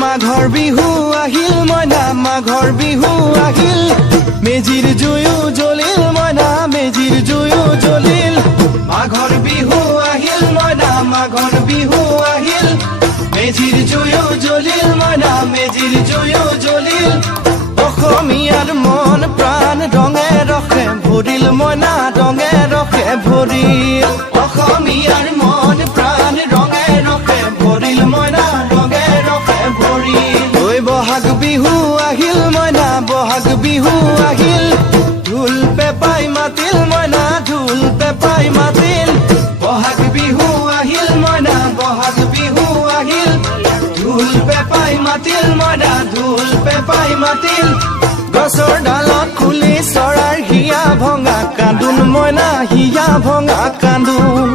মাঘৰ বিহু আহিল মইনা মাঘৰ বিহু আহিল মেজিৰ জুয়ো জ্বলিল মইনা মেজিৰ জুয়ো জ্বলিল মাঘৰ বিহু আহিল মইনা মাঘৰ বিহু আহিল মেজিৰ জুয়ো জ্বলিল মইনা মেজিৰ জুয়ো জ্বলিল অসমীয়াৰ মন প্ৰাণ ৰঙে ৰসে ভৰিল মইনা ৰঙে ৰসে ভৰিল অসমীয়াৰ মন প্ৰাণ ৰঙে ৰসে ভৰিল মইনা ৰঙে ৰসে ভৰিল ঐ বহাগ বিহু আহিল মইনা বহাগ বিহু আহিল ঢোল পেপাই মাতিল মইনা ঢোল পেপাই মাতিল বহাগ বিহু আহিল মইনা বহাগ বিহু আহিল ঢোল পেপাই মাতিল মইনা ঢোল পেপাই মাতিল গছৰ ডালত খুলি চৰাইৰ হিয়া ভঙা কান্দোন মইনা হিয়া ভঙা কান্দোন